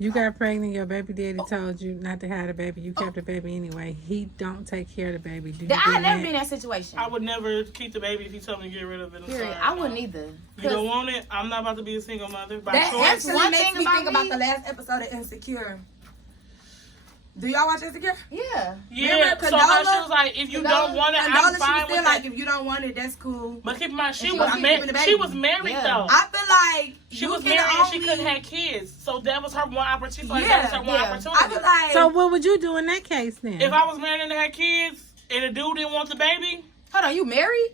You got pregnant, your baby daddy told you not to have the baby. You kept the baby anyway. He don't take care of the baby. Do you I've never been in that situation. I would never keep the baby if he told me to get rid of it. Period. I wouldn't either. You don't want it? I'm not about to be a single mother. That actually makes me think about the last episode of Insecure. Do y'all watch Insecure? Yeah. Yeah. So how she was like, if you don't want it, I'm fine with it. Like, if you don't want it, that's cool. But keep in mind, she was married though. I feel like she was married and she couldn't have kids. So that was her one opportunity. That was her one opportunity. I feel like, so what would you do in that case then? If I was married and had kids and the dude didn't want the baby. Hold on, you married?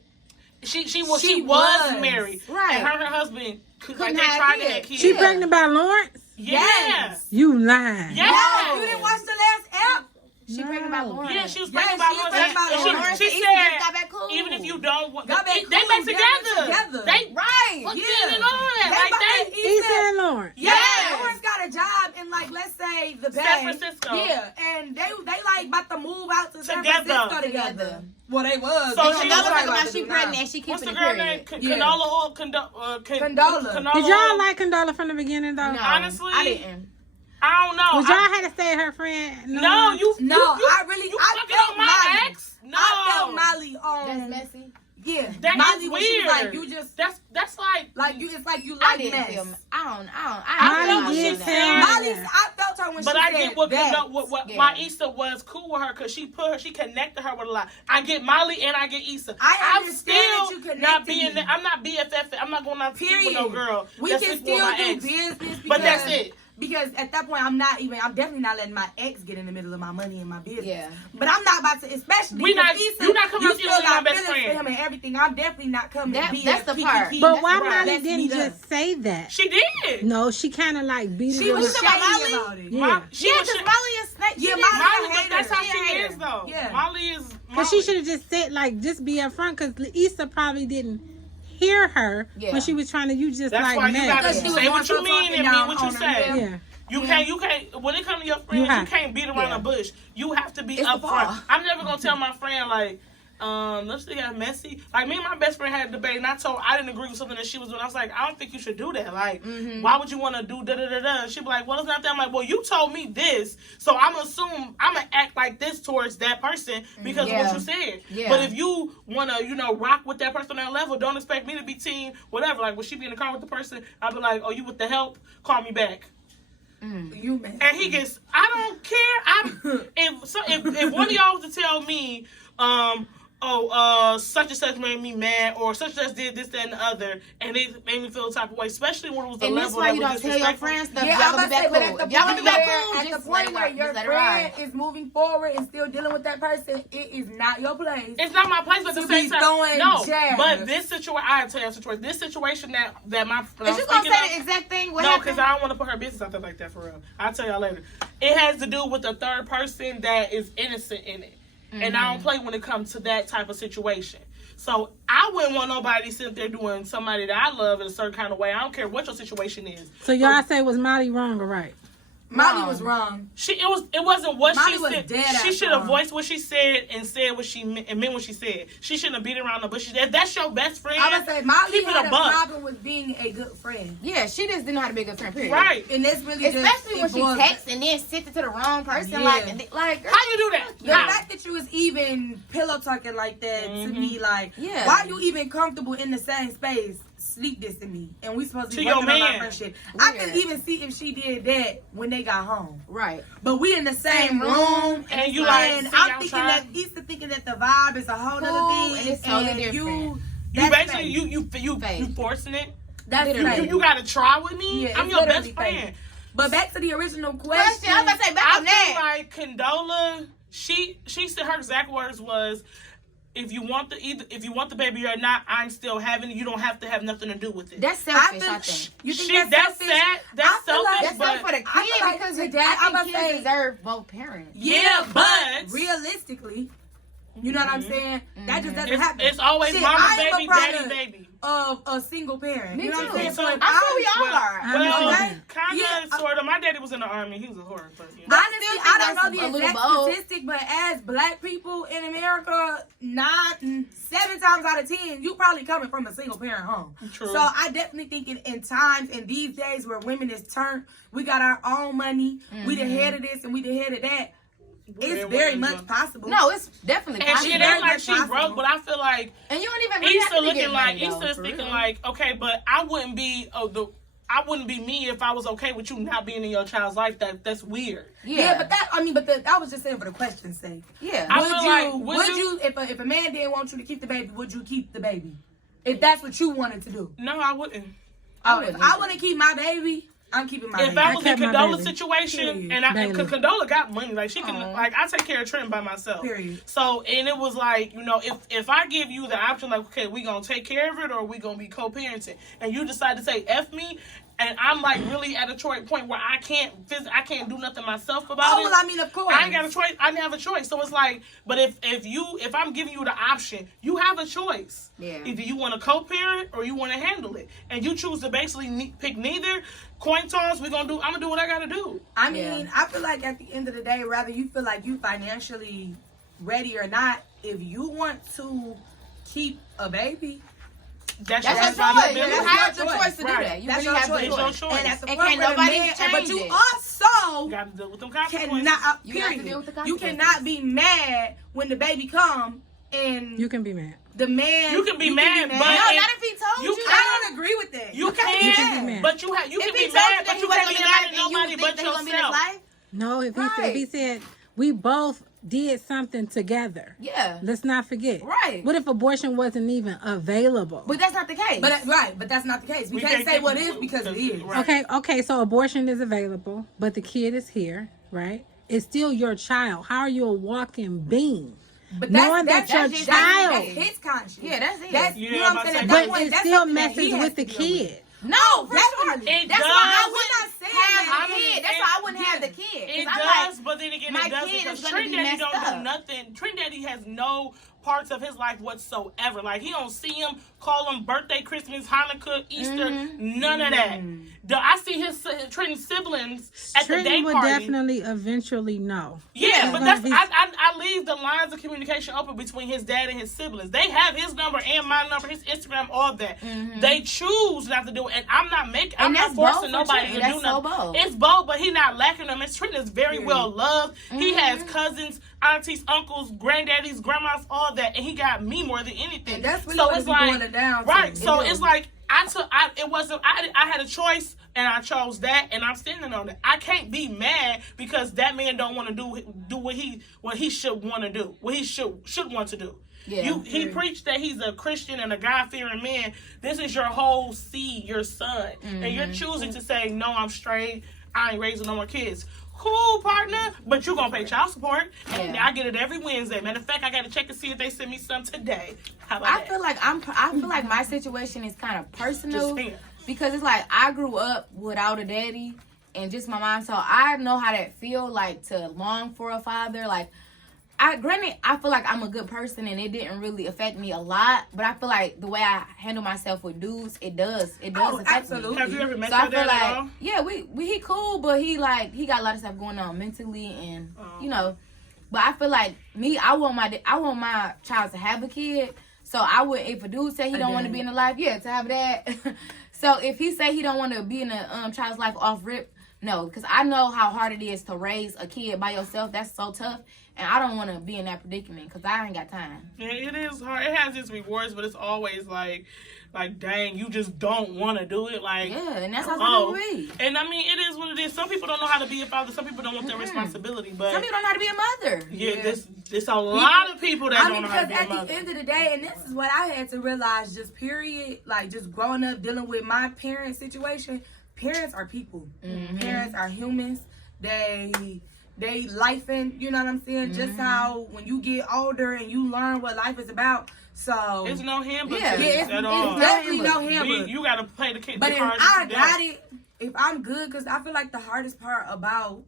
She was married. Right. And her husband couldn't have kids. She pregnant by Lawrence? Yes. You lying. Yes. No, you didn't watch the last app? She pregnant by Lawrence. Yeah, she was pregnant by Lawrence. She said, even if you don't want, they back together. They fucking and all that. Like Issa and Lawrence. Yeah, Lawrence got a job in, like, let's say the Bay. San Francisco. Yeah, and they like about to move out to San Francisco together. Well, they was. So she was talking about she pregnant and she keeping the girl named? Condola or Condola. Did y'all like Condola from the beginning though? No, honestly, I didn't. I don't know. Was y'all had to stay her friend? I felt my ex. No, I felt Molly on. That's messy. Yeah, that Molly is was weird. Like you just that's like you. It's like you like mess. I felt what she said. I felt her when she said that. But I get why Issa was cool with her because she connected her with a lot. I get Molly and I get Issa. I'm still not being. I'm not BFF. I'm not going out to eat with no girl. We can still do business, but that's it. Because at that point, I'm definitely not letting my ex get in the middle of my money and my business. Yeah. But I'm not about to, especially you're not coming up to my best friend. For him and everything. I'm definitely not coming to be that's the part. But why Molly didn't just say that? She did. No, she kind of like beat it. She was shady about it. Yeah. Because Molly is snake. Yeah, Molly, that's how she is though. Yeah. Molly is. But she should have just said, like, just be upfront because Issa probably didn't hear her when she was trying to use just that's like why you gotta say what you mean and mean what you say. Yeah. You can't, when it comes to your friends, you can't beat around the bush. You have to be upfront. I'm never going to tell my friend, like, let's see how messy. Like, me and my best friend had a debate, and I didn't agree with something that she was doing. I was like, I don't think you should do that. Like, why would you want to do da-da-da-da? And she'd be like, well, it's not that. I'm like, well, you told me this, so I'm going to act like this towards that person because of what you said. Yeah. But if you want to, rock with that person on that level, don't expect me to be team, whatever. Like, when she be in the car with the person, I'll be like, oh, you with the help? Call me back. You man. And he gets, I don't care. If one of y'all was to tell me, such and such made me mad, or such and such did this, that, and the other, and it made me feel the type of way, especially when it was the and level that was disrespectful. And that's why you don't tell your friends stuff. Y'all gonna be back cool. Y'all gonna be back cool. At the point where your friend is moving forward and still dealing with that person, it is not your place. It's not my place, but at the same time, no. Jabs. But this situation, I tell you a situation. This situation that my is you gonna say the exact thing? No, because I don't want to put her business out there like that for real. I'll tell y'all later. It has to do with the third person that is innocent in it. And I don't play when it comes to that type of situation. So I wouldn't want nobody sitting there doing somebody that I love in a certain kind of way. I don't care what your situation is. So y'all say, was Molly wrong or right? Molly was wrong. It wasn't what Molly she said. She should have voiced what she said and said what she meant and meant what she said. She shouldn't have beat around the bushes. That's your best friend. I would say Molly had a problem with being a good friend. Yeah, she just didn't know how to be a good friend. Period. Right, and that's really especially when she texts and then sent it to the wrong person. Yeah. Like how you do that? The fact that you was even pillow talking like that to me, like, why you even comfortable in the same space? Sleep this to me, and we supposed to be working on our friendship. I could even see if she did that when they got home. Right. But we in the same room, and you and I'm thinking that Issa thinking that the vibe is a whole other thing, and it's totally different. You basically you forcing it. That's you gotta try with me. I'm your best friend. But back to the original question. I was about to say back on that. I feel like Condola, she said her exact words was, if you want the baby or not, I'm still having it. You don't have to have nothing to do with it. That's selfish, I think. You think that's selfish? Sad. That's selfish. That's not for the kid because the dad. I think kids deserve both parents. Yeah, but realistically, You know what I'm saying? That just doesn't happen. It's always mama baby, daddy baby. Of a single parent. Me you know too. what I'm saying? So I'm sure we all are. Well, kind of, sort of. My daddy was in the army. He was a horror person. Honestly, I don't know the exact statistic, but as black people in America, 7 times out of 10, you probably coming from a single parent home. True. So I definitely think in times, in these days where women is turned, we got our own money, we the head of this and we the head of that. It's very much possible. No, it's definitely possible. And she ain't like she broke, but I feel like and you don't even really Issa looking like money, Issa's thinking like, okay, but I wouldn't be me if I was okay with you not being in your child's life. That's weird. Yeah, but that I was just saying for the question's sake. Yeah, would you if a man didn't want you to keep the baby, would you keep the baby? If that's what you wanted to do? No, I wouldn't. If I want to keep my baby, I'm keeping my baby. If I was in Condola's situation, because Condola got money, like she can, like I take care of Trent by myself. Period. So, and it was like, you know, if I give you the option, like, okay, we gonna take care of it or we gonna be co-parenting, and you decide to say F me, and I'm like really at a point where I can't do nothing myself about it. Oh, well, I mean, of course. I ain't got a choice. I didn't have a choice. So it's like, but if I'm giving you the option, you have a choice. Yeah. Either you want to co-parent or you want to handle it, and you choose to basically pick neither. Coin toss, I'm gonna do what I gotta do. I mean, I feel like at the end of the day, whether you feel like you financially ready or not, if you want to keep a baby, that's your choice. You have the choice to do that. You really have the choice. And at the and point can't where nobody the man, change but you it. also Got to deal with them consequences. cannot. You have to deal with the consequences. You cannot be mad when the baby come and you can be mad. The man, you can be mad, but no, not if he told you. I don't agree with that. You can be mad, but you can be mad, but you can't be mad at nobody but yourself. No, if he said we both did something together. Yeah. Let's not forget. Right. What if abortion wasn't even available? But that's not the case. But that's not the case. We can't say what is because it is. Right. Okay, so abortion is available, but the kid is here, right? It's still your child. How are you a walking being? But knowing that your child. That's his conscience. Yeah, that's it. That's, you know what I'm saying? But it still messes with the kid. No, for sure. That's why I wouldn't have the kid. That's why I wouldn't have the kid. It does, but then again, it doesn't. Because Trent Daddy don't do nothing. Trent Daddy has no parts of his life whatsoever. Like, he don't see him, call him birthday, Christmas, Hanukkah, Easter, none of that. I see Trent's siblings at the day party. Trent would definitely eventually know. Yeah, but that's I leave the lines of communication open between his dad and his siblings. They have his number and my number, his Instagram, all that. They choose not to do it, and I'm not forcing nobody to do nothing. It's both, but he not lacking them. And Trent is very well loved. He has cousins, aunties, uncles, granddaddies, grandmas, all that, and he got me more than anything. And that's really what it's like, going down. Right. So it's like I had a choice and I chose that, and I'm standing on it. I can't be mad because that man don't want to do what he should want to do, what he should want to do. Yeah, he preached that he's a Christian and a God-fearing man. This is your whole seed, your son, and you're choosing to say, no, I'm straight. I ain't raising no more kids. Cool, partner, but you're gonna pay child support. And I get it every Wednesday. Matter of fact, I gotta check to see if they send me some today. How about that? I feel like my situation is kind of personal because it's like I grew up without a daddy and just my mom, so I know how that feel like to long for a father. Like, I feel like I'm a good person and it didn't really affect me a lot, but I feel like the way I handle myself with dudes, it does affect absolutely. me. Have you ever met your dad at all? Yeah, he cool, but he got a lot of stuff going on mentally and you know. But I feel like I want my child to have a kid. So I would, if a dude say he don't want to be in the life, to have that. So if he say he don't want to be in a child's life off rip, no, because I know how hard it is to raise a kid by yourself. That's so tough. And I don't want to be in that predicament because I ain't got time. Yeah, it is hard. It has its rewards, but it's always like, dang, you just don't want to do it. Like, yeah, and that's how some people be. And I mean, it is what it is. Some people don't know how to be a father. Some people don't want that responsibility. But some people don't know how to be a mother. Yeah, there's a lot of people that don't know how to be a mother. Because at the end of the day, and this is what I had to realize, just period, like just growing up dealing with my parent situation. Parents are people. Parents are humans. They lifing, you know what I'm saying? Just how when you get older and you learn what life is about. So it's no handbook it's at all. It's definitely no handbook. You gotta play the cards. But if I got it, if I'm good, because I feel like the hardest part about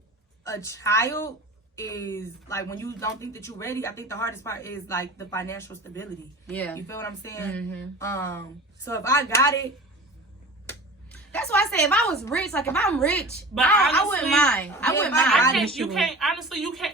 a child is like when you don't think that you're ready. I think the hardest part is like the financial stability. Yeah. You feel what I'm saying? So if I got it. That's why I say if I was rich, like if I'm rich, but I wouldn't mind. I wouldn't mind. You can't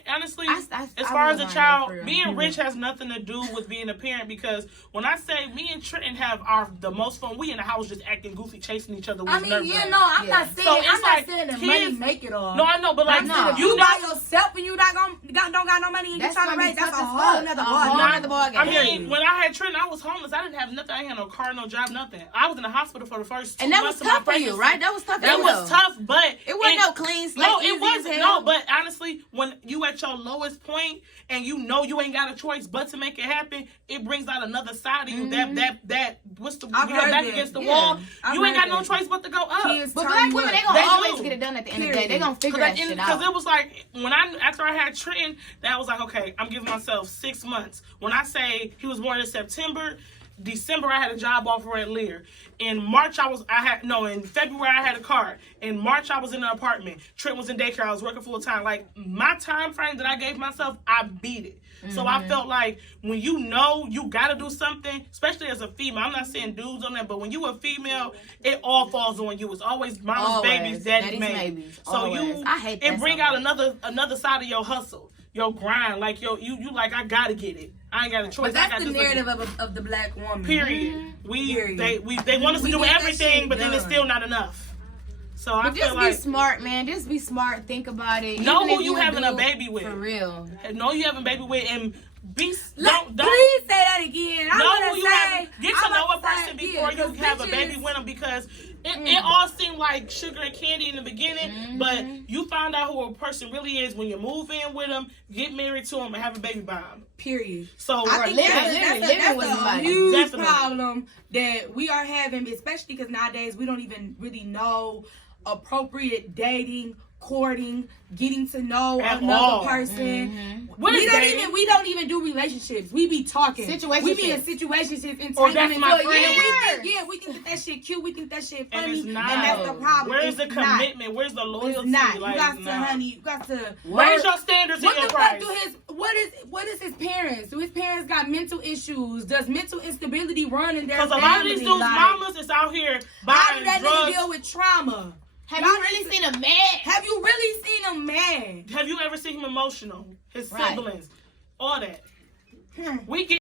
honestly, as far as a child, being rich has nothing to do with being a parent, because when I say me and Trenton have the most fun, we in the house just acting goofy, chasing each other. I'm not saying, I'm not saying that money make it all. No, I know, but like, you by yourself and you don't got no money and you trying to raise, that's a whole nother ballgame. I mean, when I had Trenton, I was homeless. I didn't have nothing. I had no car, no job, nothing. I was in the hospital for the first 2 months of my pregnancy. You, right? That was tough. That was tough, but it wasn't no clean slate. No, it wasn't. No, but honestly, when you at your lowest point and you know you ain't got a choice but to make it happen, it brings out another side of you. That what's the back against the wall. You ain't got no choice but to go up. But black women, they gonna always get it done at the end of the day. They gonna figure that shit out. Because it was like after I had Trenton, that was like, okay, I'm giving myself 6 months. When I say he was born in September, December I had a job offer at Lear. In March in February I had a car. In March I was in an apartment. Trent was in daycare. I was working full time. Like my time frame that I gave myself, I beat it. So I felt like when you know you gotta do something, especially as a female. I'm not saying dudes on that, but when you a female, it all falls on you. It's always mama's babies, daddy's babies. So it bring out another side of your hustle, your grind. Like you like, I gotta get it. I ain't got a choice. But that's the narrative of the black woman. Period. They want us to do everything, but then it's still not enough. So I feel like, just be smart, man. Just be smart. Think about it. Know who you having a baby with. For real. Know you having a baby with, and please say that again. Get to know a person before you have a baby with them, because it all seemed like sugar and candy in the beginning, but you find out who a person really is when you move in with them, get married to them, and have a baby by them. Period. So I think that's a huge problem that we are having, especially because nowadays we don't even really know appropriate dating, courting, getting to know another person. We don't even do relationships. We be talking. We be in situationships, entanglements. We think that shit cute. We think that shit funny, and that's the problem. Where's the commitment? Where's the loyalty? You got to raise your standards in your price. What is his parents? Do his parents got mental issues? Does mental instability run in their family? Because a lot of these dudes' mamas is out here buying drugs. How do that nigga deal with trauma? Have you really seen him mad? Have you really seen him mad? Have you ever seen him emotional? His siblings, all that. We get